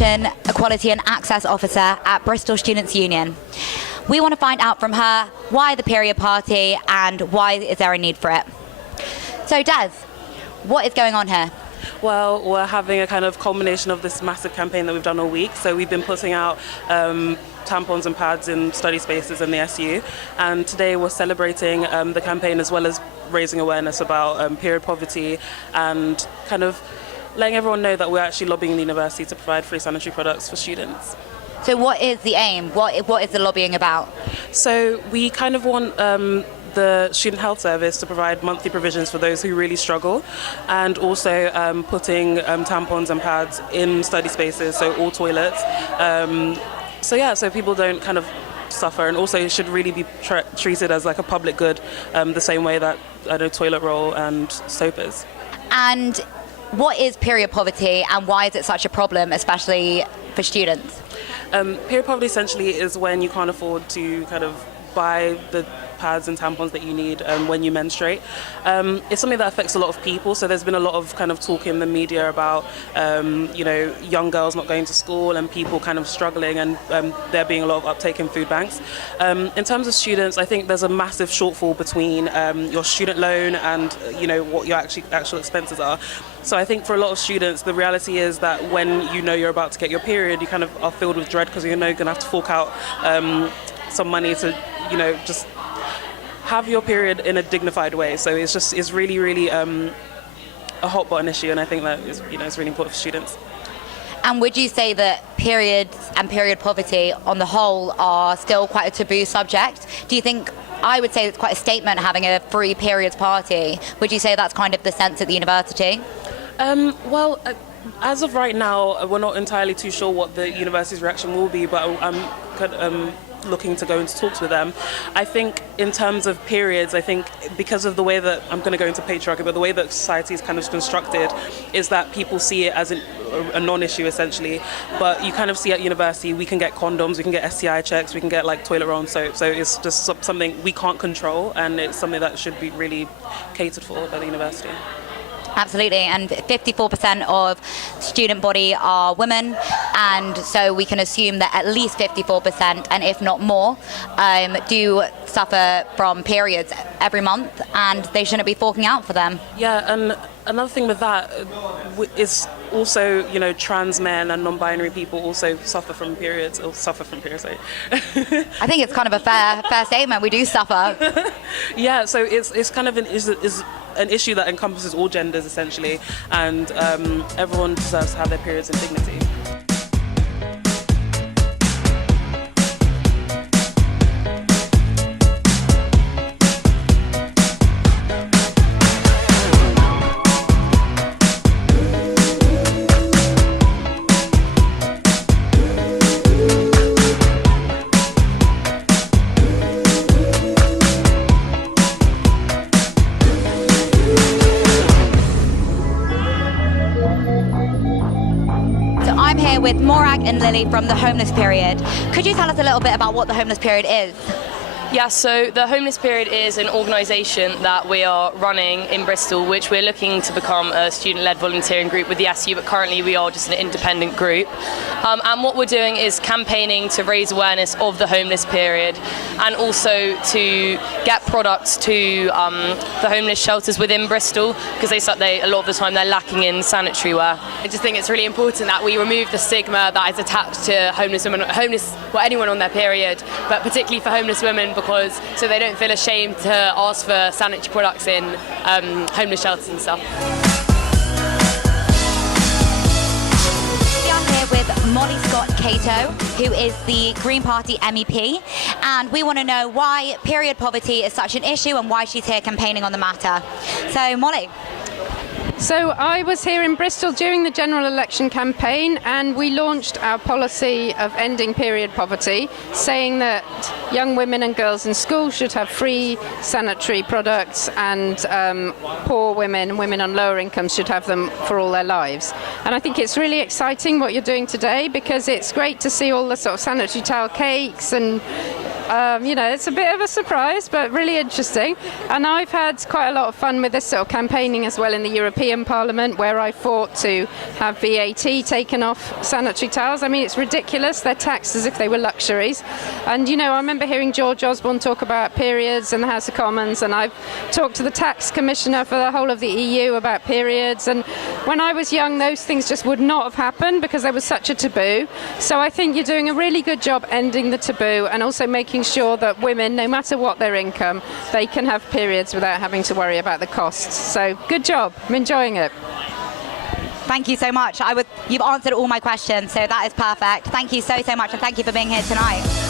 Education, Equality and Access Officer at Bristol Students' Union. We want to find out from her why the period party and why is there a need for it. So Des, what is going on here? Well, we're having a kind of culmination of this massive campaign that we've done all week. So we've been putting out tampons and pads in study spaces in the SU, and today we're celebrating the campaign as well as raising awareness about period poverty and kind of letting everyone know that we're actually lobbying the university to provide free sanitary products for students. So what is the aim? What is the lobbying about? So we kind of want the Student Health Service to provide monthly provisions for those who really struggle, and also putting tampons and pads in study spaces, so all toilets. So people don't kind of suffer, and also it should really be treated as like a public good, the same way that toilet roll and soap is. And what is period poverty and why is it such a problem, especially for students? Period poverty essentially is when you can't afford to kind of buy the pads and tampons that you need when you menstruate. It's something that affects a lot of people, so there's been a lot of kind of talk in the media about young girls not going to school and people kind of struggling, and there being a lot of uptake in food banks. In terms of students, I think there's a massive shortfall between your student loan and what your actual expenses are. So I think for a lot of students, the reality is that when you're about to get your period, you kind of are filled with dread because you're going to have to fork out some money to just have your period in a dignified way. So it's really, really a hot button issue, and I think that is it's really important for students. And would you say that periods and period poverty on the whole are still quite a taboo subject? Do you think, I would say it's quite a statement having a free periods party. Would you say that's kind of the sense at the university? Well, as of right now, we're not entirely too sure what the university's reaction will be, but I'm looking to go into talks with them. I think in terms of periods, I think because of the way that, I'm going to go into patriarchy, but the way that society is kind of constructed is that people see it as a non-issue essentially. But you kind of see at university, we can get condoms, we can get STI checks, we can get like toilet roll and soap. So it's just something we can't control, and it's something that should be really catered for by the university. Absolutely, and 54% of student body are women, and so we can assume that at least 54%, and if not more, do suffer from periods every month, and they shouldn't be forking out for them. Yeah, and another thing with that is also, trans men and non-binary people also suffer from periods, sorry. I think it's kind of a fair statement. We do suffer. Yeah, so it's kind of an issue that encompasses all genders essentially, and everyone deserves to have their periods in dignity. With Morag and Lily from the Homeless Period. Could you tell us a little bit about what the Homeless Period is? Yeah, so the Homeless Period is an organisation that we are running in Bristol, which we're looking to become a student-led volunteering group with the SU, but currently we are just an independent group. And what we're doing is campaigning to raise awareness of the Homeless Period, and also to get products to the homeless shelters within Bristol, because a lot of the time they're lacking in sanitary wear. I just think it's really important that we remove the stigma that is attached to homeless women, anyone on their period, but particularly for homeless women, because so they don't feel ashamed to ask for sanitary products in homeless shelters and stuff. We are here with Molly Cato, who is the Green Party MEP, and we want to know why period poverty is such an issue and why she's here campaigning on the matter. So, Molly. So I was here in Bristol during the general election campaign, and we launched our policy of ending period poverty, saying that young women and girls in school should have free sanitary products, and poor women on lower incomes should have them for all their lives. And I think it's really exciting what you're doing today, because it's great to see all the sort of sanitary towel cakes and It's a bit of a surprise, but really interesting. And I've had quite a lot of fun with this sort of campaigning as well in the European Parliament, where I fought to have VAT taken off sanitary towels. I mean, it's ridiculous. They're taxed as if they were luxuries. And, I remember hearing George Osborne talk about periods in the House of Commons, and I've talked to the tax commissioner for the whole of the EU about periods. And when I was young, those things just would not have happened because there was such a taboo. So I think you're doing a really good job ending the taboo and also making sure that women, no matter what their income, they can have periods without having to worry about the costs. So good job. I'm enjoying it. Thank you so much. You've answered all my questions, so that is perfect. Thank you so much, and thank you for being here tonight.